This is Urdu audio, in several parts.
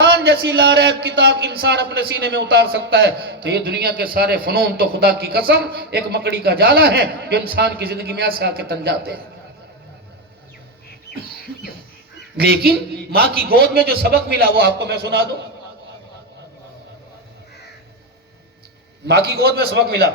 قرآن جیسی لاریب کتاب انسان اپنے سینے میں اتار سکتا ہے تو یہ دنیا کے سارے فنون تو خدا کی قسم ایک مکڑی کا جالا ہے جو انسان کی زندگی میں ایسے آ کے تن جاتے ہیں۔ لیکن ماں کی گود میں جو سبق ملا وہ آپ کو میں سنا دوں۔ ماں کی گود میں سبق ملا،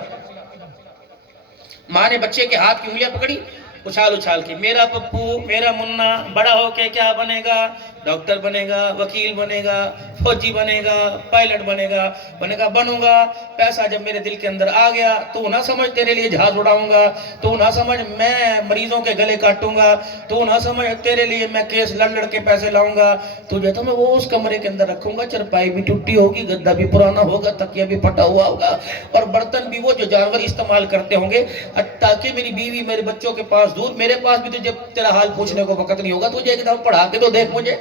ماں نے بچے کے ہاتھ کی انگلیاں پکڑی، اچھال اچھال کے، میرا پپو میرا منا بڑا ہو کے کیا بنے گا؟ ڈاکٹر بنے گا، وکیل بنے گا، فوجی بنے گا، پائلٹ بنے گا، بنوں گا۔ پیسہ جب میرے دل کے اندر آ گیا تو نہ سمجھ تیرے لیے جہاز اڑاؤں گا، تو نہ سمجھ میں مریضوں کے گلے کاٹوں گا، تو نہ سمجھ تیرے لیے میں کیس لڑ کے پیسے لاؤں گا، تجھے تو میں وہ اس کمرے کے اندر رکھوں گا، چرپائی بھی ٹوٹی ہوگی، گدا بھی پرانا ہوگا، تکیہ بھی پھٹا ہوا ہوگا، اور برتن بھی وہ جو جانور استعمال کرتے ہوں گے، تاکہ میری بیوی میرے بچوں کے پاس دور، میرے پاس بھی تجھے تیرا حال پوچھنے کو وقت نہیں ہوگا، تجھے ایک دم پڑھا کے تو دیکھ مجھے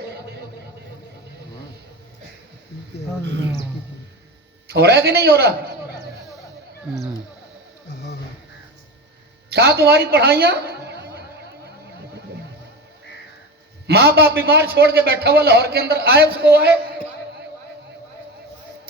ہو رہا ہے کہ نہیں ہو رہا؟ کہاں تمہاری پڑھائیاں؟ ماں باپ بیمار چھوڑ کے بیٹھا ہوا لاہور کے اندر، آئے اس کو آئے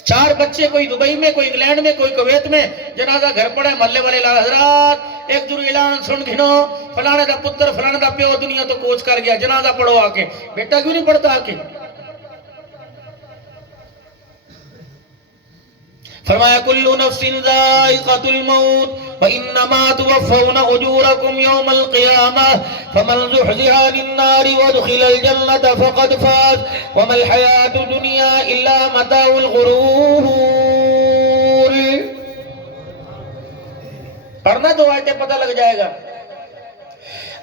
4 بچے، کوئی دبئی میں، کوئی انگلینڈ میں، کوئی کویت میں، جنازہ گھر پڑے، محلے والے لا حضرات ایک جرو اعلان سن گھنو، فلانے دا پتر فلانے دا پیو دنیا تو کوچ کر گیا، جنازہ پڑھو آ کے۔ بیٹا کیوں نہیں پڑھتا آ کے؟ فرمایا کل نفس ذائقۃ الموت وانما توفون اجورکم یوم القیامہ فمن زحزح عن النار وادخل الجنة فقد فاز وما الحیاۃ الدنیا الا متاع الغرور۔ پڑھنا تو آیتیں پتہ لگ جائے گا۔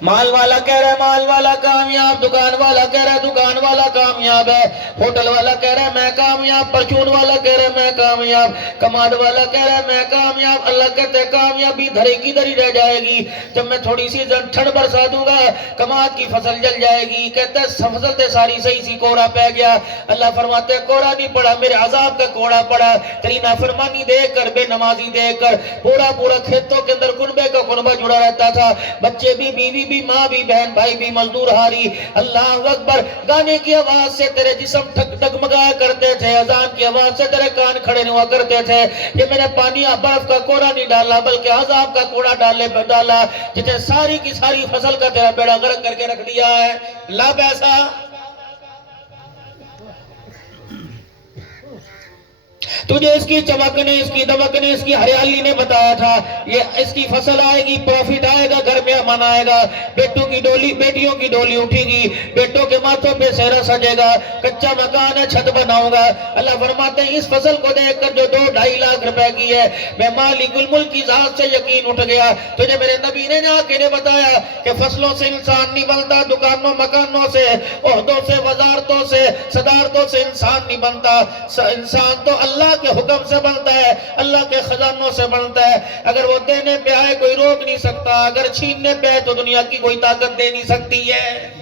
مال والا کہہ رہا ہے مال والا کامیاب، دکان والا کہہ رہا ہے دکان والا کامیاب ہے، ہوٹل والا کہہ رہا ہے میں کامیاب، پرچون والا کہہ رہا ہے میں کامیاب، کماد والا کہہ رہا ہے میں کامیاب۔ اللہ کہتے ہیں کامیابی دھرے کی دھری رہ جائے گی، جب میں تھوڑی سی ٹھنڈ برسا دوں گا کماد کی فصل جل جائے گی۔ کہتے ہیں فصل تے ساری صحیح سی، کوڑا پہ گیا۔ اللہ فرماتے ہیں کوڑا نہیں پڑا، میرے عذاب کا کوڑا پڑا، تیری نافرمانی دیکھ کر، بے نمازی دیکھ کر، پورا کھیتوں کے اندر کنبے کا کنبہ جڑا رہتا تھا، بچے بھی، بیوی بھی، ماں بھی، بہن بھائی بھی، مزدور ہاری۔ اللہ اکبر، گانے کی آواز سے تیرے جسم ڈگمگایا کرتے تھے، اذان کی آواز سے تیرے کان کھڑے ہوا کرتے تھے۔ یہ میں نے پانی برف کا کوڑا نہیں ڈالا بلکہ عذاب کا کوڑا ڈالا، جتنے ساری کی ساری فصل کا تیرا بیڑا غرق کر کے رکھ دیا ہے۔ لا پیسہ تجھے اس کی چمک نے، اس کی دمک نے، اس کی ہریالی نے بتایا تھا یہ اس کی فصل آئے گی، پروفٹ آئے گا، گھر میں امان آئے گا، بیٹوں کی ڈولی، بیٹیوں کی ڈولی اٹھے گی، بیٹوں کے ماتھوں پہ سہرا سجے گا، کچا مکان ہے چھت بناؤں گا۔ اللہ فرماتے ہیں اس فصل کو دیکھ کر جو 2-2.5 لاکھ روپے کی ہے، میں مالک الملک کی ذات سے یقین اٹھ گیا۔ تجھے میرے نبی نے جا کے بتایا کہ فصلوں سے انسان نہیں بنتا، دکانوں مکانوں سے، عہدوں سے، وزارتوں سے، صدارتوں سے انسان نہیں بنتا، انسان تو اللہ کے حکم سے بنتا ہے، اللہ کے خزانوں سے بنتا ہے۔ اگر وہ دینے پہ آئے کوئی روک نہیں سکتا، اگر چھیننے پہ آئے تو دنیا کی کوئی طاقت دے نہیں سکتی ہے۔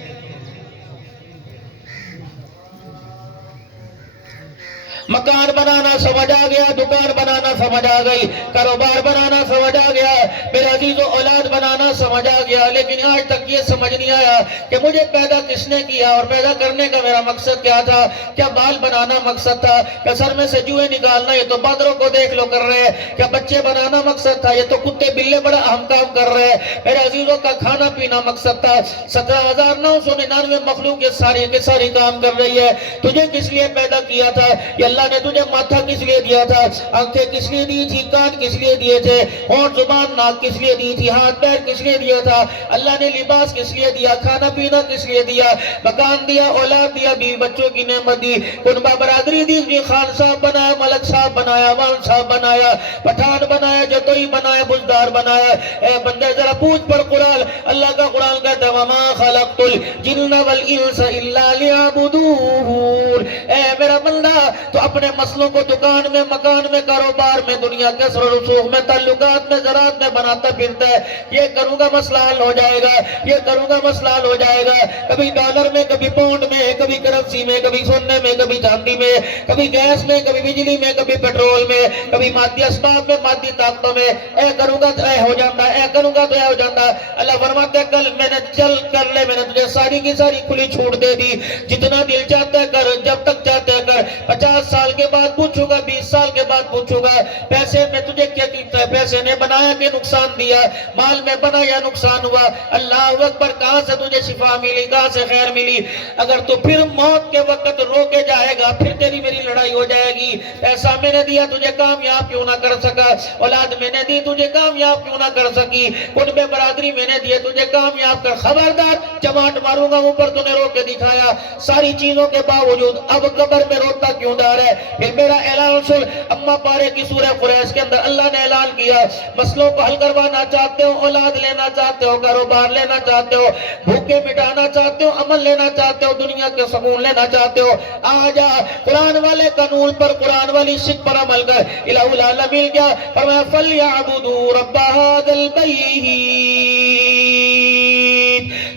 مکان بنانا سمجھ آ گیا، دکان بنانا سمجھ آ گئی، کاروبار بنانا سمجھ آ گیا، میرے عزیزو اولاد بنانا سمجھ آ گیا، لیکن آج تک یہ سمجھ نہیں آیا کہ مجھے پیدا کس نے کیا اور پیدا کرنے کا میرا مقصد کیا تھا۔ کیا بال بنانا مقصد تھا؟ کیا سر میں سے جوئیں نکالنا؟ یہ تو باندروں کو دیکھ لو کر رہے ہیں۔ کیا بچے بنانا مقصد تھا؟ یہ تو کتے بلے بڑا اہم کام کر رہے ہیں۔ میرے عزیزوں کا کھانا پینا مقصد تھا۔ 17,999 مخلوق یہ ساری کے ساری کام کر رہی ہے۔ تجھے کس لیے پیدا کیا تھا؟ یہ اللہ نے تجھے ماتھا کس لیے دیا تھا؟ آنکھیں کس لیے دی تھی؟ کان کس لیے دیے تھے؟ ہونٹ، زبان، ناک کس لیے دی تھی؟ ہاتھ پیر کس لیے دیا تھا؟ اللہ نے لباس کس لیے دیا؟ کھانا پینا کس لیے دیا؟ مکان دیا، اولاد دیا، بیوی بچوں کی نعمت دی، کنبہ برادری دی، خان صاحب بنایا، ملک صاحب بنایا، مان صاحب بنایا، پٹھان بنایا، جتوئی بنایا، بزدار بنایا۔ اے بندے ذرا پوچھ پر قرآن، اللہ کا قرآن کہتا ہے وَمَا خَلَقْتُ الْجِنَّ وَالْإِنسَ إِلَّا لِيَعْبُدُونِ۔ اے میرا بندہ، تو اپنے مسئلوں کو دکان میں، مکان میں، کاروبار میں، دنیا کے اثر و رسوخ میں، تعلقات میں، زراعت میں بناتا پھرتا ہے. یہ کروں گا مسئلہ حل ہو جائے گا، یہ کروں گا مسئلہ حل ہو جائے گا. کبھی ڈالر میں، کبھی پاؤنڈ میں، کبھی کرنسی میں، کبھی سونے میں، کبھی چاندی میں، کبھی گیس میں، کبھی بجلی میں، کبھی پیٹرول میں، کبھی مادی اسباب میں، مادی طاقتوں میں. اے کروں گا تو اے ہو جاتا ہے، اے کروں گا تو اے ہو جاتا ہے. اللہ فرماتے کل میں نے چل کر لے، میں نے تجھے ساری کی ساری کھلی چھوٹ دے دی. جتنا دل چاہتا ہے کر، جب تک چاہتا ہے کر. 50 سال کے بعد پوچھوں گا، 20 سال کے بعد پوچھوں گا پیسے میں تجھے کیا کیتا ہے، پیسے نے بنایا کہ نقصان دیا، مال میں بنا یا نقصان ہوا. اللہ اکبر. کہاں سے تجھے شفا ملی، کہاں سے خیر ملی. اگر تو پھر موت کے وقت رو کے جائے گا، پھر تیری میری لڑائی ہو جائے گی. پیسہ میں نے دیا تجھے کامیاب کیوں نہ کر سکا، اولاد میں نے دی تجھے کامیاب کیوں نہ کر سکی، کنبے برادری میں نے دیے تجھے کامیاب کر. خبردار چماٹ ماروں گا اوپر تو نے رو کے دکھایا. ساری چیزوں کے باوجود اب قبر میں روتا کیوں ڈار ہے. پھر میرا اعلان سن. اما پارے کی سورہ قریش کے اندر اللہ نے اعلان کیا، مسئلوں کو حل کروانا چاہتے ہو، اولاد لینا چاہتے ہو، کاروبار لینا چاہتے ہو، بھوکے مٹانا چاہتے ہو، امن لینا چاہتے ہو، دنیا کے سکون لینا چاہتے ہو، آ جا قرآن والے قانون پر، قرآن والی شک پر عمل کر. الہ العالمین کیا فرمایا، فَلْيَعْبُدُوا رَبَّ هَذَا الْبَيْتِ.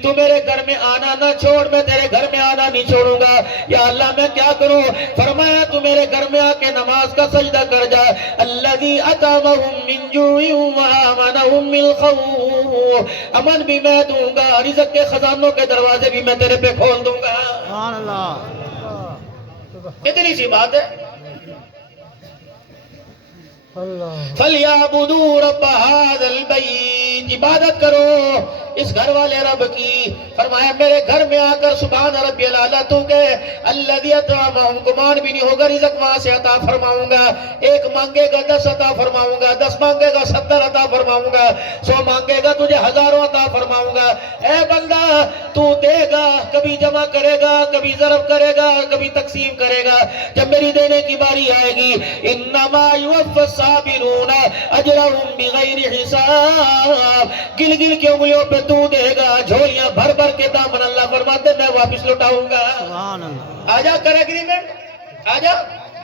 تو میرے گھر میں آنا نہ چھوڑ، میں تیرے گھر میں آنا نہیں چھوڑوں گا. یا اللہ میں کیا کروں؟ فرمایا تو میرے گھر میں آ کے نماز کا سجدہ کر جا. الذی اطعمہم من جوع وآمنہم من خوف. امن بھی میں دوں گا، رزق کے خزانوں کے دروازے بھی میں تیرے پہ کھول دوں گا. سبحان اللہ. اتنی سی بات ہے. فَلْيَعْبُدُوا رَبَّ هَذَا الْبَيْتِ. عبادت کرو اس گھر والے رب کی. فرمایا میرے گھر میں آ کر سبحان ربی العلیٰ تو کہ الذی اطعمہم، گمان بھی نہیں ہوگا رزق وہاں سے عطا فرماؤں گا. 1 مانگے گا 10 عطا فرماؤں گا، 10 مانگے گا 70 عطا فرماؤں گا، 100 مانگے گا تجھے ہزاروں عطا فرماؤں گا. اے بندہ تو دے گا، کبھی جمع کرے گا، کبھی ضرب کرے گا، کبھی تقسیم کرے گا. جب میری دینے کی باری آئے گی، انما یوفی الصابرون اجرہم بغیر حساب. گل گل کے انگلیوں پہ تو دے گا، جھولیاں بھر بھر کے دامن اللہ فرماتے میں واپس لٹاؤں گا. سبحان اللہ. آجا کر ایگریمنٹ، آجا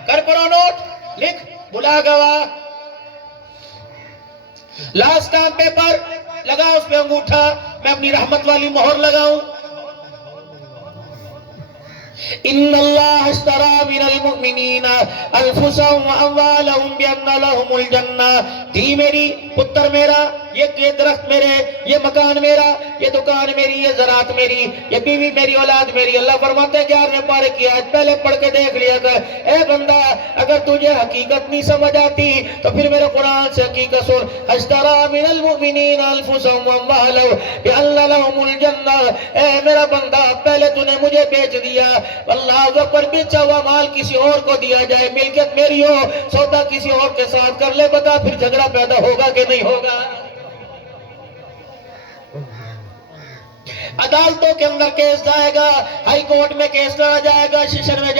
کر پرو نوٹ، لکھ بلا گواہ، لاسٹ کام پیپر لگا، اس پہ انگوٹھا، میں اپنی رحمت والی مہر لگاؤں. ان اللہ اشترى من المؤمنین انفسهم واموالهم بان لهم الجنہ. دی میری، پتر میرا، یہ درخت میرے، یہ مکان میرا، یہ دکان میری، یہ زراعت میری، یہ بیوی میری، اولاد میری. اللہ فرماتے ہیں 11ویں پارے کی آیت پہلے پڑھ کے دیکھ لیا کر. اے بندہ اگر تجھے حقیقت نہیں سمجھ آتی تو پھر میرے قرآن سے حقیقت سن. اشترى من المؤمنین انفسهم واموالهم بان لهم الجنہ. اے میرا بندہ پہلے تو نے مجھے بیچ دیا، اللہ اکبر. بیچا ہوا مال کسی اور کو دیا جائے، ملکیت میری ہو، سودا کسی اور کے ساتھ کر لے، بتا پھر جھگڑا پیدا ہوگا کہ نہیں ہوگا؟ عدالتوں کے اندر کیس جائے گا، ہائی کورٹ میں کیس لڑا جائے گا، سیشن میں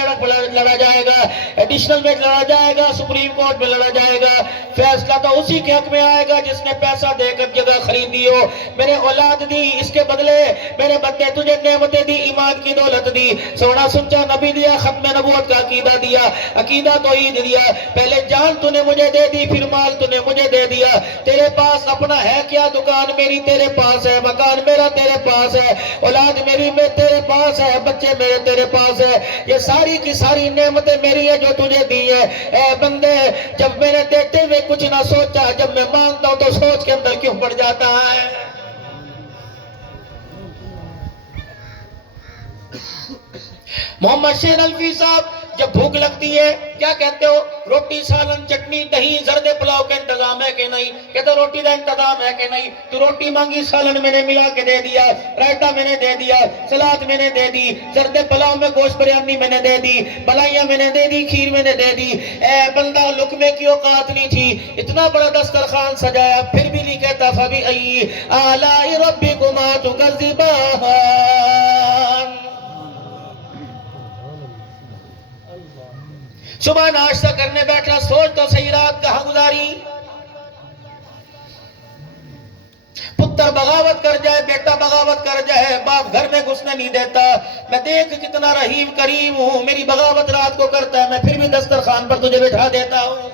لڑا جائے گا، ایڈیشنل میں لڑا جائے گا، سپریم کورٹ میں لڑا جائے گا. فیصلہ تو اسی کے حق میں آئے گا جس نے پیسہ دے کر جگہ خریدی ہو. میں نے اولاد دی، اس کے بدلے میرے بندے تجھے نعمتیں دی، ایمان کی دولت دی، سونا سچا نبی دیا، ختم نبوت کا عقیدہ دیا، عقیدہ توحید دیا. پہلے جان تو نے مجھے دے دی، پھر مال تو نے مجھے دے دیا. تیرے پاس اپنا ہے کیا؟ دکان میری تیرے پاس ہے، مکان میرا تیرے پاس ہے، اولاد میری میں تیرے پاس ہے، بچے میرے تیرے پاس ہے. یہ ساری کی ساری نعمتیں میری ہیں جو تجھے دی ہے. اے بندے جب میں نے دیتے ہوئے کچھ نہ سوچا، جب میں مانگتا ہوں تو سوچ کے اندر کیوں پڑ جاتا ہے؟ محمد شیر الفی صاحب جب بھوک لگتی ہے کیا کہتے ہو؟ روٹی سالن چٹنی دہی زردے پلاؤ کا انتظام ہے کہ نہیں؟ کہتے روٹی کا انتظام ہے کہ نہیں؟ تو روٹی مانگی، سالن میں نے ملا کے دے دیا، رائتہ میں نے دے دیا، سلاد میں نے دے دی، زردے پلاؤ میں گوشت بریانی میں نے دے دی، بلائیاں میں نے دے دی، کھیر میں نے دے دی. اے بندہ لقمے کی اوقات نہیں تھی، اتنا بڑا دسترخوان سجایا، پھر بھی نہیں کہتا فَبِأَيِّ آلَاءِ رَبِّكُمَا تُكَذِّبَانِ. صبح ناشتہ کرنے بیٹھا، سوچ تو صحیح رات کہاں گزاری. پتر پوتا بغاوت کر جائے، بیٹا بغاوت کر جائے، باپ گھر میں گھسنے نہیں دیتا، میں دیکھ کتنا رحیم کریم ہوں، میری بغاوت رات کو کرتا ہے، میں پھر بھی دسترخوان پر تجھے بٹھا دیتا ہوں۔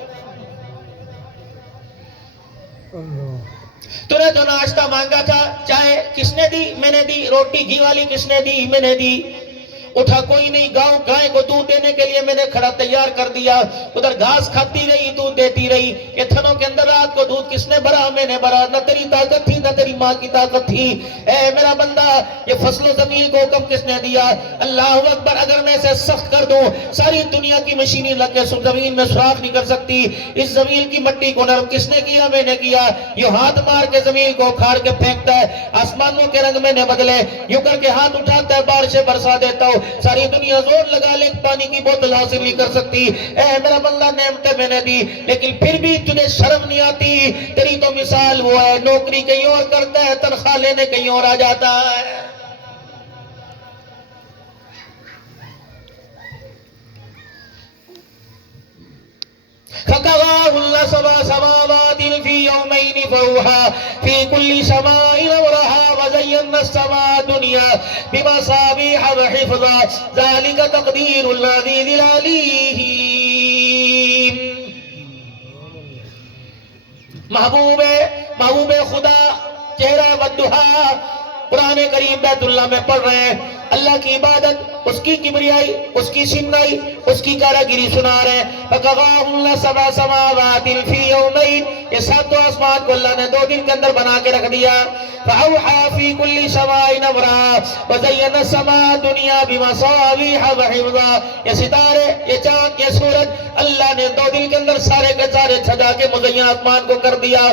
تو نے جو ناشتہ مانگا تھا، چائے کس نے دی؟ میں نے دی۔ روٹی گھی والی کس نے دی؟ میں نے دی۔ اٹھا کوئی نہیں، گاؤں گائے کو دودھ دینے کے لیے میں نے کھڑا تیار کر دیا، ادھر گھاس کھاتی رہی، دودھ دیتی رہی، یہ تھنوں کے اندر رات کو دودھ کس نے بھرا؟ میں نے بھرا۔ نہ تیری طاقت تھی، نہ تیری ماں کی طاقت تھی۔ اے میرا بندہ، یہ فصل و زمین کو حکم کس نے دیا؟ اللہ اکبر۔ اگر میں اسے سخت کر دوں، ساری دنیا کی مشینیں لگ کے زمین میں سوراخ نہیں کر سکتی۔ اس زمین کی مٹی کو نرم کس نے کیا؟ میں نے کیا۔ یہ ہاتھ مار کے زمین کو اکھاڑ کے پھینکتا ہے، آسمانوں کے رنگ میں نے بدلے، یوں کر کے ہاتھ اٹھاتا ہے، بارشیں برسا دیتا ہوں، ساری دنیا زور لگا لے پانی کی بوتل حاصل نہیں کر سکتی۔ اے میرا بندہ، نعمتیں میں نے دی، لیکن پھر بھی تجھے شرم نہیں آتی؟ تیری تو مثال وہ ہے، نوکری کہیں اور کرتا ہے، تنخواہ لینے کہیں اور آ جاتا ہے۔ فَقَضَاهُنَّ سَبْعَ سَمَاوَاتٍ فِي يَوْمَيْنِ فَأَوْحَىٰ فِي كُلِّ سَمَاءٍ أَمْرَهَا وَزَيَّنَّا السَّمَاءَ الدُّنْيَا بِمَصَابِيحَ وَحِفْظًا ذَلِكَ تَقْدِيرُ الْعَزِيزِ الْعَلِيمِ۔ محبوب خدا چہرہ والدہا قرآن کریم بیت اللہ میں پڑھ رہے ہیں، اللہ کی عبادت، اس کی کبریائی، اس کی سنائی، اس کی کاراگری سنا رہے ہیں۔ فَقَضَاهُنَّ سَبْعَ سَمَاوَاتٍ فِي يَوْمَيْنِ، یہ ساتوں آسمان کو اللہ نے 2 دن کے اندر بنا کے رکھ دیا۔ فَأَوْحَىٰ فِي كُلِّ سَمَاءٍ أَمْرَهَا وَزَيَّنَّا السَّمَاءَ الدُّنْيَا بِمَصَابِيحَ وَحِفْظًا، یہ ستارے، یہ چاند، یہ سورج اللہ نے 2 دن کے اندر سارے کے سارے سجا کے مزین آسمان کو کر دیا۔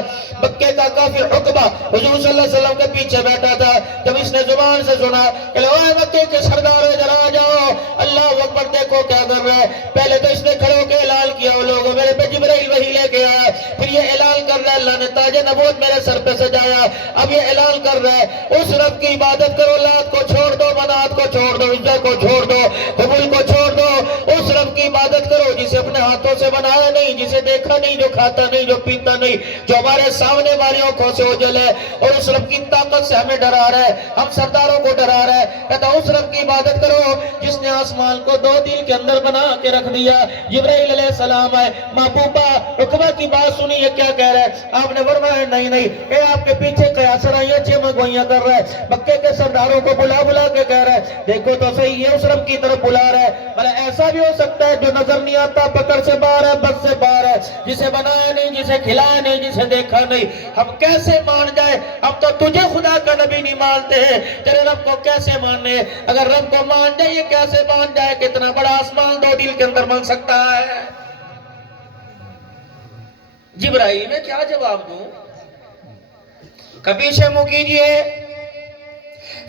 مکے کا کافر عقبہ حضور صلی اللہ علیہ وسلم کے پیچھے بیٹھا تھا، جب اس نے زبان سے سنا کہ اے مکے کے سردار ادھر آ جاؤ، اللہ اکبر، دیکھو کیا کر رہا ہے۔ پہلے تو اس نے کھڑے ہو کے اعلان کیا، وہ لوگ میرے پہ جبرائیل وحی لے کے آیا، پھر یہ اعلان کر رہا ہے اللہ نے تاج نبوت میرے سر پہ سجایا، اب یہ اعلان کر رہا ہے اس رب کی عبادت کرو، لات کو چھوڑ دو، منات کو چھوڑ دو، عزہ کو چھوڑ دو، حبل کو چھوڑ دو، اس رب کی عبادت کرو جسے اپنے ہاتھوں سے بنایا نہیں، جسے دیکھا نہیں، جو کھاتا نہیں، جو پیتا نہیں، جو ہمارے سامنے والی آنکھوں سے اوجھل ہے، اور اس رب کی طاقت سے ہمیں ڈرا رہا ہے، ہم سرداروں کو ڈرا رہا ہے۔ کہتا اس رب کی عبادت کرو جس نے آسمان کو 2 دن کے اندر بنا کے رکھ دیا۔ جبرائیل علیہ السلام آئے، محبوبہ عقبہ کی بات سنی، یہ کیا کہہ رہا ہے؟ آپ نے فرمایا نہیں نہیں، اے آپ کے پیچھے قیاسر آئیاں چمک گوئیاں کر رہا ہے، مکے کے سرداروں کو بلا بلا کے کہہ رہا ہے دیکھو تو صحیح، یہ اس رب کی طرف بلا رہا ہے۔ بھلا ایسا بھی ہو سکتا ہے جو نظر نہیں آتا، پکڑ سے باہر ہے، بس سے باہر ہے، جسے بنایا نہیں، جسے کھلایا نہیں، جسے دیکھا نہیں، ہم کیسے مان جائے؟ ہم تو تجھے خدا کا نبی نہیں مانتے ہیں، تیرے رب کو کیسے ماننے؟ اگر رب کو مان جائے، یہ کیسے مان جائے کہ اتنا بڑا آسمان 2 دن کے اندر بن سکتا ہے؟ جبرائیل میں کیا جواب دوں؟ کبھی سے منہ کیجئے۔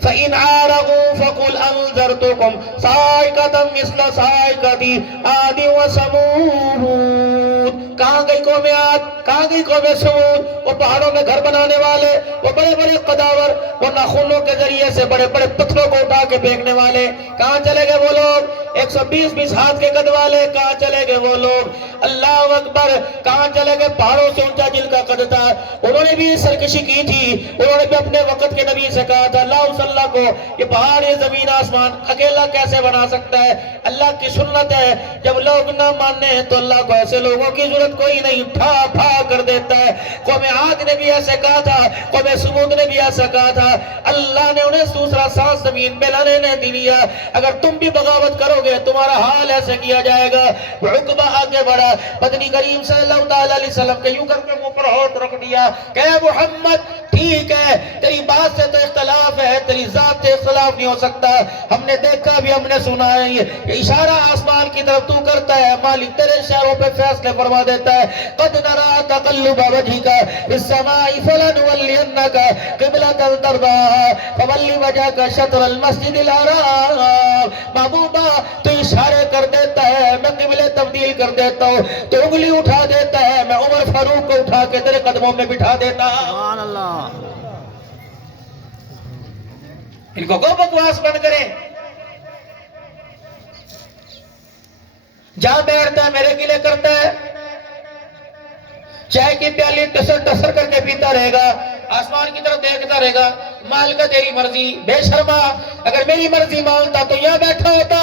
فَإِنْ عَارَضُوا فَقُلْ أَنذَرْتُكُمْ صَاعِقَةً مِثْلَ صَاعِقَةِ عَادٍ وَثَمُودَ۔ کہاں گئی قوم عاد؟ کہاں گئی قوم سمود؟ وہ پہاڑوں میں گھر بنانے والے، وہ بڑے بڑے قداور، وہ ناخنوں کے ذریعے سے بڑے بڑے پتھروں کو اٹھا کے پھینکنے والے، کہاں چلے گئے وہ لوگ؟ 120 ہاتھ کے قد والے، کہاں چلے گئے وہ لوگ؟ اللہ اکبر، کہاں چلے گئے؟ پہاڑوں سے اونچا جن کا قد تھا، انہوں نے بھی سرکشی کی تھی، انہوں نے بھی اپنے وقت کے نبی سے کہا تھا اللہ صلی اللہ کو یہ پہاڑ، یہ زمین آسمان اکیلا کیسے بنا سکتا ہے؟ اللہ کی سنت ہے، جب لوگ نہ ماننے ہیں تو اللہ کو ایسے لوگوں کی ضرورت کوئی نہیں، ٹھا ٹھا کر دیتا ہے۔ قوم عاد نے بھی ایسے کہا تھا، قوم سمود نے بھی ایسا کہا تھا، اللہ نے انہیں دوسرا سانس زمین پہ لانے نہیں دیا۔ اگر تم بھی بغاوت کرو گے تمہارا حال ایسے کیا جائے گا۔ عقبہ آگے بڑھا، بدنی کریم صلی اللہ علیہ وسلم کے یوں کر کے منہ پر ہاتھ رکھ دیا کہ اے محمد، ٹھیک ہے تیری بات سے تو اختلاف ہے، تیری ذات سے اختلاف نہیں ہو سکتا، ہم نے دیکھا بھی، ہم نے سنا ہے، یہ اشارہ آسمان کی طرف تو کرتا ہے، مالک تیرے اشاروں پہ فیصلے فرما دیتا ہے۔ قد نرى تقلب وجهك في السماء فلنولينك قبلة ترضاها فول وجهك شطر المسجد الحرام۔ محبوبہ تو اشارے کر دیتا ہے، میں قبلے تبدیل کر دیتا ہوں، تو انگلی اٹھا دیتا ہے، میں عمر فاروق کو اٹھا کے تیرے قدموں میں بٹھا دیتا ہوں۔ سبحان اللہ۔ ان کو بکواس بند کریں، جہاں بیٹھتا ہے میرے گلے کرتا ہے، چائے کی پیالی ٹسر ٹسر کر کے پیتا رہے گا، آسمان کی طرف دیکھتا رہے گا، مال کا تیری مرضی، بے شرما اگر میری مرضی مانتا تو یہاں بیٹھا ہوتا،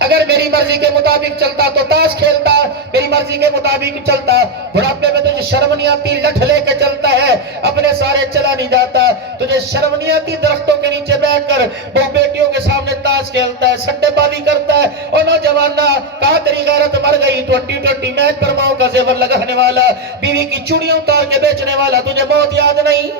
اگر میری مرضی کے مطابق چلتا تو تاش کھیلتا، میری مرضی کے مطابق چلتا، بڑھاپے میں تجھے شرم نہیں آتی، لٹھ لے کے چلتا ہے، اپنے سارے چلا نہیں جاتا، تجھے شرم نہیں آتی درختوں کے نیچے بیٹھ کر وہ بیٹیوں کے سامنے تاش کھیلتا ہے، سٹے بازی کرتا ہے، اور نوجوانہ کہاں تیری غیرت مر گئی، 2020 میچ پر ماؤں کا زیور لگانے والا، بیوی کی چوڑیاں اتار کے بیچنے والا، تجھے بہت یاد نہیں؟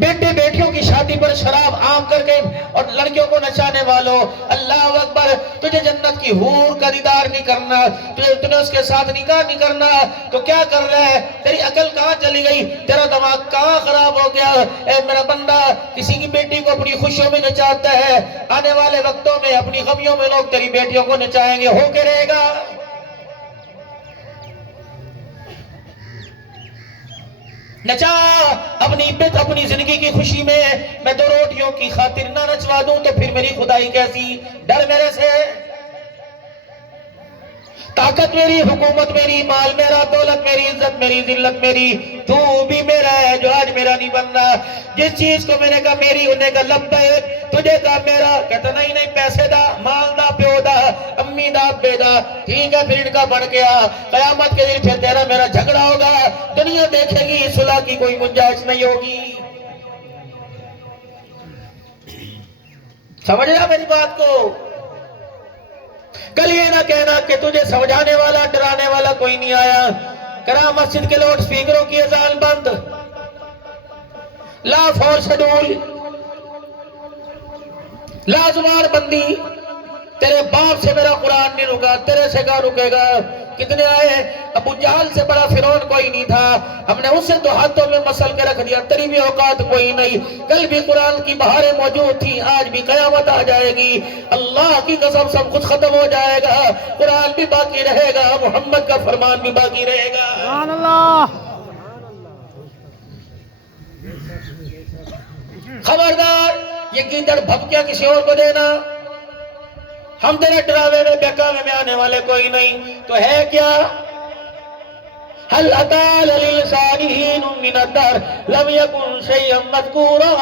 بیٹے بیٹیوں کی شادی پر شراب عام کر کے اور لڑکیوں کو نچانے والوں، اللہ اکبر، تجھے جنت کی حور کا دیدار نہیں کرنا، تجھے اس کے ساتھ نکاح نہیں کرنا، تو کیا کر رہا ہے؟ تیری عقل کہاں چلی گئی؟ تیرا دماغ کہاں خراب ہو گیا؟ اے میرا بندہ، کسی کی بیٹی کو اپنی خوشیوں میں نچاتا ہے، آنے والے وقتوں میں اپنی غمیوں میں لوگ تیری بیٹیوں کو نچائیں گے، ہو کے رہے گا؟ نچا اپنی عبت، اپنی زندگی کی خوشی میں 2 روٹیوں کی خاطر نہ نچوا دوں تو پھر میری خدائی کیسی؟ ڈر میرے سے، طاقت میری، حکومت میری، مال میرا، دولت میری، عزت میری، ذلت میری، تو بھی میرا ہے جو آج میرا نہیں بننا۔ جس چیز کو میں نے کہا میری، انہیں کہا لبیک، تجھے کہا میرا، کہتا نہیں نہیں، پیسے دا، مال دا، پیو دا، امی دا، ابے دا، ٹھیک ہے، پھر ان کا بڑھ گیا، قیامت کے دن پھر تیرا میرا جھگڑا ہوگا، دنیا دیکھے گی، صلح کی کوئی گنجائش نہیں ہوگی۔ سمجھ رہا میری بات کو؟ کل یہ نہ کہنا کہ تجھے سمجھانے والا، ڈرانے والا کوئی نہیں آیا۔ کرا مسجد کے لاؤڈ سپیکروں کی اذان بند، لا فور شیڈول، لا زبان بندی، تیرے باپ سے میرا قرآن نہیں رکا، تیرے سے کہاں رکے گا؟ کتنے آئے؟ ابو جہل سے بڑا فرعون کوئی نہیں تھا، ہم نے اسے تو ہاتھوں میں مسل کے رکھ دیا، تیری بھی اوقات کوئی نہیں۔ کل بھی قرآن کی بہاریں موجود تھی، آج بھی قیامت آ جائے گی، اللہ کی قسم سب کچھ ختم ہو جائے گا، قرآن بھی باقی رہے گا، محمد کا فرمان بھی باقی رہے گا۔ سبحان اللہ۔ خبردار، یہ گیدڑ بھبکیا کسی اور کو دینا، ہم تیرے ڈراوے میں بہکاوے میں آنے والے کوئی نہیں، تو ہے کیا؟ هل أتى للإنسان حين من الدهر لم يكن شيئا مذكورا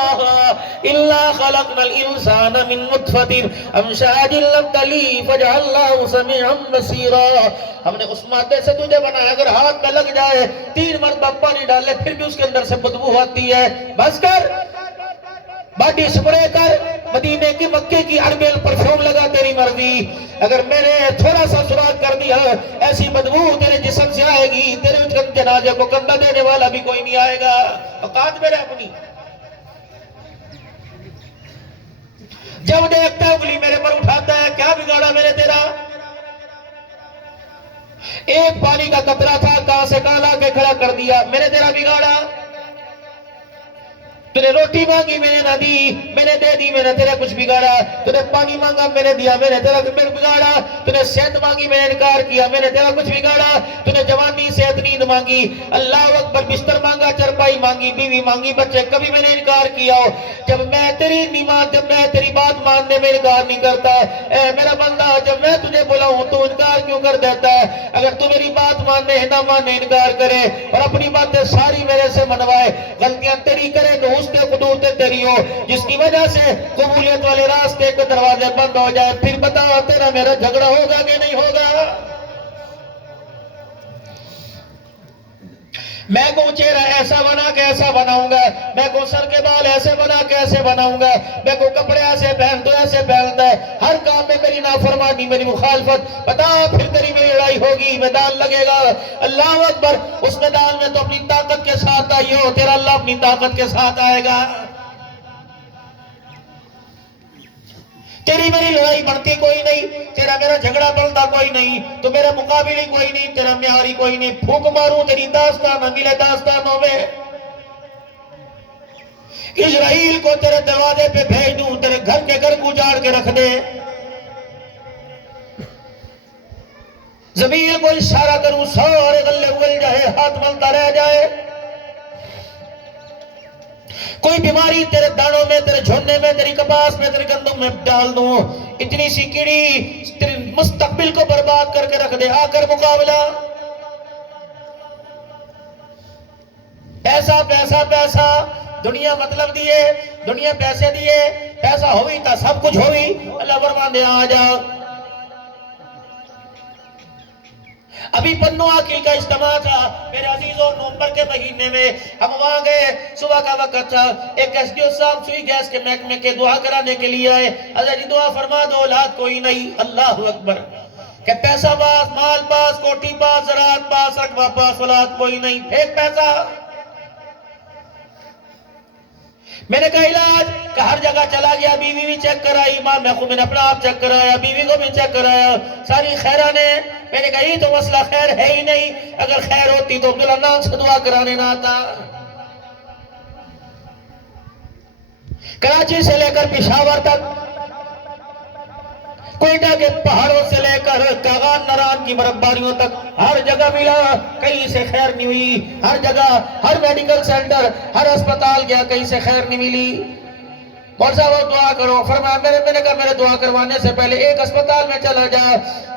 إلا خلقنا الإنسان من نطفة أمشاج نبتليه فجعلناه سميعا بصيرا۔ ہم نے اس مادے سے تجھے بنایا، اگر ہاتھ میں لگ جائے، 3 مرتبہ پانی ڈالے پھر بھی اس کے اندر سے بدبو آتی ہے، بس کر، باڈی سپرے کر، مدینے کی مکے کی اربیل پرفیوم لگا، تیری مرضی۔ اگر میں نے تھوڑا سا سراغ کر دیا، ایسی بدبو تیرے جسم سے آئے گی، تیرے جنازے کو کندھا دینے والا بھی کوئی نہیں آئے گا۔ اوقات میرے اپنی، جب دیکھتا ہے انگلی میرے پر اٹھاتا ہے، کیا بگاڑا میں نے تیرا؟ ایک پانی کا قطرہ تھا، کہاں سے کہاں لا کے کھڑا کر دیا، میں نے تیرا بگاڑا؟ تو نے روٹی مانگی میں نے نہ دی، میں نے دے دی، میں نے تیرا کچھ بگاڑا؟ تو نے پانی مانگا میں نے دیا، میں نے تیرا کچھ بگاڑا؟ تو نے صحت مانگی میں نے انکار کیا، میں نے تیرا کچھ بگاڑا؟ تو نے جوانی، صحت، نیند مانگی، اللہ اکبر، بستر مانگا، چرپائی مانگی، بیوی مانگی، بچے، کبھی میں نے انکار کیا ہو؟ جب میں تیری نماز، جب میں تیری بات ماننے میں انکار نہیں کرتا، اے میرا بندہ، جب میں تجھے بلاؤں تو انکار کیوں کر دیتا ہے؟ اگر تو میری بات ماننے نہ ماننے انکار کرے اور اپنی باتیں ساری میرے سے منوائے، غلطیاں تیری کرے تو اس کے قدورت تیری ہو، جس کی وجہ سے قبولیت والے راستے کے دروازے بند ہو جائے، پھر بتا تیرا میرا جھگڑا ہوگا کہ نہیں ہوگا؟ میں کو چہرہ ایسا بنا کے ایسا بناؤں گا، میں کو سر کے بال ایسے بنا کے ایسے بناؤں گا، میں کو کپڑے ایسے پہن تو ایسے پہنتا ہے، ہر کام میں میری نافرمانی، میری مخالفت، بتا پھر تیری میری لڑائی ہوگی، میدان لگے گا، اللہ اکبر، اس میدان میں تو اپنی طاقت کے ساتھ آئی ہو، تیرا اللہ اپنی طاقت کے ساتھ آئے گا۔ تیری میری لڑائی بڑھتی کوئی نہیں، تیرا میرا جھگڑا بڑھتا کوئی نہیں، تو میرا مقابلی کوئی نہیں، تیرا معیاری کوئی نہیں، پھونک ماروں تیری داستان نہ ملے داستانوں میں، اسرائیل کو تیرے دروازے پہ بھیج دوں، تیرے گھر کے گھر کو اجاڑ کے رکھ دے، زمین کو اشارہ کروں، سارے غلے اگل جائے، ہاتھ ملتا رہ جائے، کوئی بیماری تیرے دانوں میں، تیرے جھونے میں، تیری کپاس میں، تیرے گندم میں ڈال دوں، اتنی سی کیڑی تیرے مستقبل کو برباد کر کے رکھ دے، آ کر مقابلہ۔ پیسہ پیسہ پیسہ، دنیا مطلب دیے، دنیا پیسے دیے، پیسہ ہوئی تا سب کچھ ہوئی، اللہ فرمان دے آ جا۔ ابھی پنو عاقل کا اجتماع تھا میرے عزیزوں، نومبر کے مہینے میں ہم وہاں گئے، صبح کا وقت تھا، ایک ایس ڈی او صاحب سوئی گیس کے محکمے کے دعا کرانے کے لیے آئے، حضرت جی دعا فرما دو، اولاد کوئی نہیں، اللہ اکبر، کہ پیسہ پاس، مال پاس، کوٹھی پاس، زراعت پاس، رقبہ پاس، اولاد کوئی نہیں، پھینک پیسہ۔ میں نے کہا علاج، کہ ہر جگہ چلا گیا، بیوی بھی چیک کرائی، ماں میں نے اپنا آپ چیک کرایا، بیوی کو بھی چیک کرایا، ساری خیرانے۔ میں نے کہا یہ تو مسئلہ خیر ہے ہی نہیں، اگر خیر ہوتی تو عبداللہ سے دعا کرانے نہ آتا۔ کراچی سے لے کر پشاور تک، کوئٹہ کے پہاڑوں سے لے کر کاغان نران کی مرباریوں تک ہر جگہ ملا، کہیں سے خیر نہیں ہوئی، ہر جگہ، ہر میڈیکل سینٹر، ہر اسپتال گیا، کہیں سے خیر نہیں ملی۔ مول صاحب دعا کرو، فرمایا میں نے کہا میرے دعا کروانے سے پہلے ایک اسپتال میں چلا جا،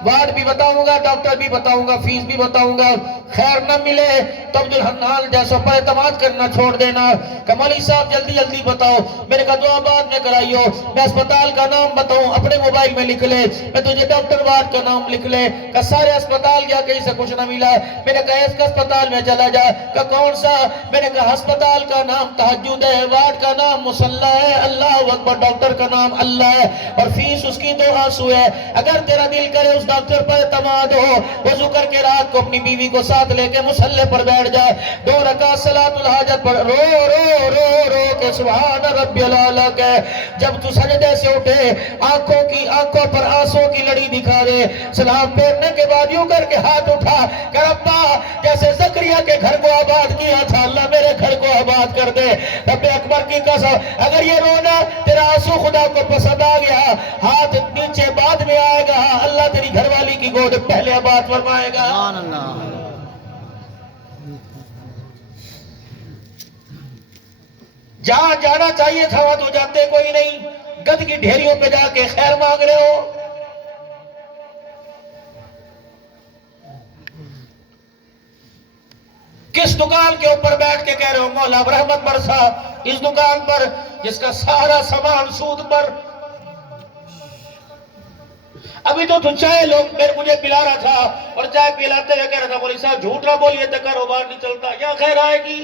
وارڈ بھی بتاؤں گا، ڈاکٹر بھی بتاؤں گا، فیس بھی بتاؤں گا، خیر نہ ملے تو عبدالحنان جیسوں پر اعتماد کرنا چھوڑ دینا، کہ مولوی صاحب جلدی جلدی بتاؤ۔ میں نے کہا دعا بعد میں کرائیو، میں اسپتال کا نام بتاؤں، اپنے موبائل میں لکھ لے، میں تجھے ڈاکٹر وارڈ کا نام لکھ لے، کہ سارے اسپتال گیا کہیں سے کچھ نہ ملا۔ میں نے کہا اس کا اسپتال میں چلا جا، کہ کون سا؟ میں نے کہا ہسپتال کا نام تہجد ہے، وارڈ کا نام مصلی ہے، اللہ اکبر، ڈاکٹر کا نام اللہ ہے، اور فیس اس کی 200 ہے۔ اگر تیرا دل کرے اس ڈاکٹر پر اعتماد ہو، وضو کر کے رات کو اپنی بیوی کو ساتھ لے کے مصلی پر بیٹھ جا، 2 رکعت صلاۃ الحاجت پڑھ، رو رو رو رو کہ سبحان ربی الاعلی کہ جب تو سجدے سے اٹھے، آنکھوں پر آنسوں کی لڑی دکھا دے، سلام پھیرنے کے بعد یوں کر کے ہاتھ اٹھا کہ ربا جیسے زکریا کے گھر کو آباد کیا تھا، اللہ میرے گھر کو آباد کر دے۔ رب اکبر کی قسم، اگر یہ رونا تیرا آنسو خدا کو پسند آ گیا، ہاتھ نیچے بعد میں آئے گا، اللہ تیری گھر والی کی گود پہلے آباد فرمائے گا۔ سبحان اللہ۔ جہاں جانا چاہیے تھا وہاں تو جاتے کوئی نہیں، گد کی ڈھیریوں پہ جا کے خیر مانگ رہے ہو۔ کس دکان کے اوپر بیٹھ کے کہہ رہے ہو مولا رحمت برسا، اس دکان پر جس کا سارا سامان سود پر۔ ابھی تو چائے مجھے پلا رہا تھا، اور چائے پلاتے ہوئے کہہ رہا تھا مولوی صاحب جھوٹ نہ بولیے تو کاروبار نہیں چلتا، یا خیر آئے گی؟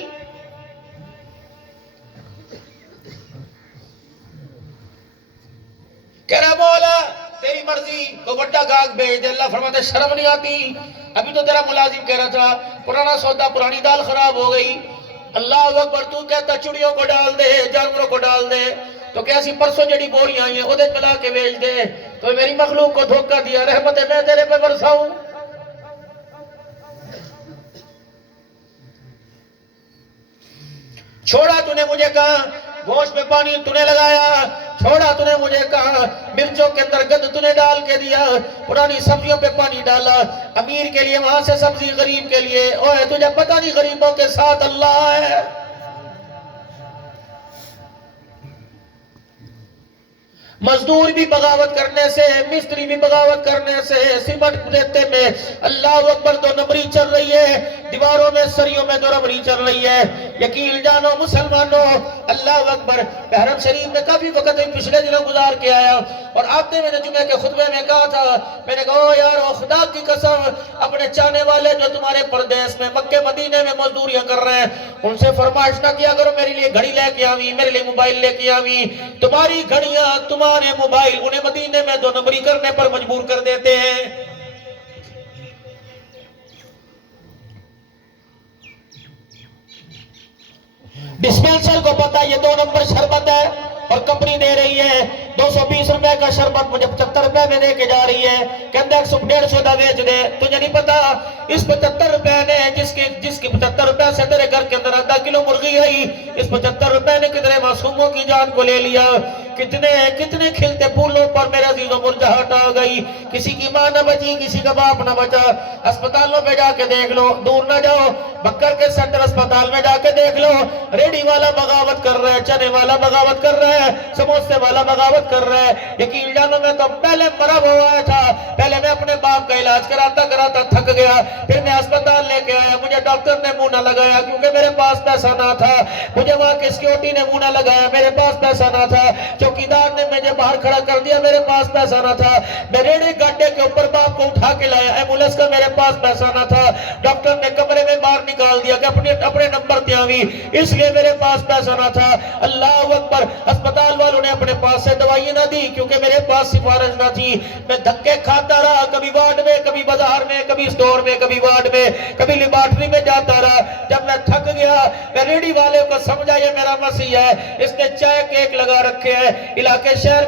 کہہ رہا مولا تیری مرضی، تو بڑا گاہک بھیج دے۔ اللہ فرماتے شرم نہیں آتی؟ ابھی تو تیرا ملازم کہہ رہا تھا پرانا سودا، پرانی دال خراب ہو گئی، اللہ اکبر، تو کہتا چڑیوں کو ڈال دے، جانوروں کو ڈال دے، تو کیسی پرسوں جڑی بوریاں آئی ہیں ادھے ملا کے بیچ دے، تو میری مخلوق کو دھوکہ دیا، رحمت میں تیرے پہ برساؤں۔ چھوڑا تو نے مجھے کہا گوشت میں پانی تو نے لگایا، چھوڑا تو نے مجھے کہا مرچوں کے اندر گند تو نے ڈال کے دیا، پرانی سبزیوں پہ پانی ڈالا، امیر کے لیے وہاں سے سبزی، غریب کے لیے، اوہ تجھے پتہ نہیں غریبوں کے ساتھ اللہ ہے۔ مزدور بھی بغاوت کرنے سے، مستری بھی بغاوت کرنے سے، سیمنٹ دیتے میں اللہ اکبر 2 نمبری چل رہی ہے، دیواروں میں سریوں میں 2 نمبری چل رہی ہے۔ یقین جانو مسلمانوں، اللہ اکبر، حرم شریف میں کافی وقت پچھلے دنوں گزار کے آیا، اور آتے میں نے جمعہ کے خطبے میں کہا تھا، میں نے کہا او یارو خدا کی قسم، اپنے چاہنے والے جو تمہارے پردیس میں مکہ مدینے میں مزدوریاں کر رہے ہیں، ان سے فرمائش نہ کیا کرو میرے لیے گھڑی لے کے آویں، میرے لیے موبائل لے کے آویں، تمہاری گھڑیاں تمہارے موبائل انہیں مدینے میں 2 نمبری کرنے پر مجبور کر دیتے ہیں۔ ڈسپینسر کو پتا یہ 2 نمبر شربت ہے، اور کمپنی دے رہی ہے 220 روپے کا شربت مجھے 75 روپے میں دے کے جا رہی ہے، کہتے ہیں 150 دا بیچ دے، تجھے نہیں پتا اس 75 روپے نے جس کی 75 روپے سے تیرے گھر کے اندر 0.5 کلو مرغی آئی، اس 75 روپے نے کتنے معصوموں کی جان کو لے لیا۔ کتنے کتنے کھلتے پھولوں پر میرے عزیزوں مرجھاہٹ آ گئی. کسی کی ماں نہ بچی, کسی کا باپ نہ بچا. اسپتالوں پہ جا کے دیکھ لو, دور نہ جاؤ, بکر کے سینٹر اسپتال میں جا کے دیکھ لو, ریڈی والا بغاوت کر رہا ہے, چنے والا بغاوت کر رہا ہے, سموسے والا بغاوت کر رہا ہے. یقین جانو میں تو پہلے مرا ہوا تھا, پہلے میں اپنے باپ کا علاج کراتا کراتا تھک گیا, پھر میں اسپتال لے کے آیا, مجھے ڈاکٹر نے منہ نہ لگایا کیونکہ میرے پاس پیسہ نہ تھا, مجھے وہاں کی سیکیورٹی نے منہ نہ لگایا, میرے پاس پیسہ نہ تھا, چوکیدار نے مجھے باہر کھڑا کر دیا, میرے پاس پیسہ نہ تھا, میں ریڑھی گڈے کے اوپر باپ کو اٹھا کے لایا, ایمبولینس کا میرے پاس پیسہ نہ تھا, ڈاکٹر نے کمرے میں باہر نکال دیا کہ اپنے نمبر تے آوی, اس لیے میرے پاس پیسہ نہ تھا. اللہ اکبر, اسپتال والوں نے اپنے پاس سے دوائی نہ دی کیونکہ میرے پاس سفارش نہ تھی. میں دھکے کھاتا رہا, کبھی وارڈ میں, کبھی بازار میں, کبھی سٹور میں, کبھی وارڈ میں, کبھی لیبارٹری میں جاتا رہا. جب میں تھک گیا, میں ریڈی والے کو سمجھا یہ میرا مسیح ہے, اس نے چائے کیک لگا رکھے ہیں, علاقے شہر میں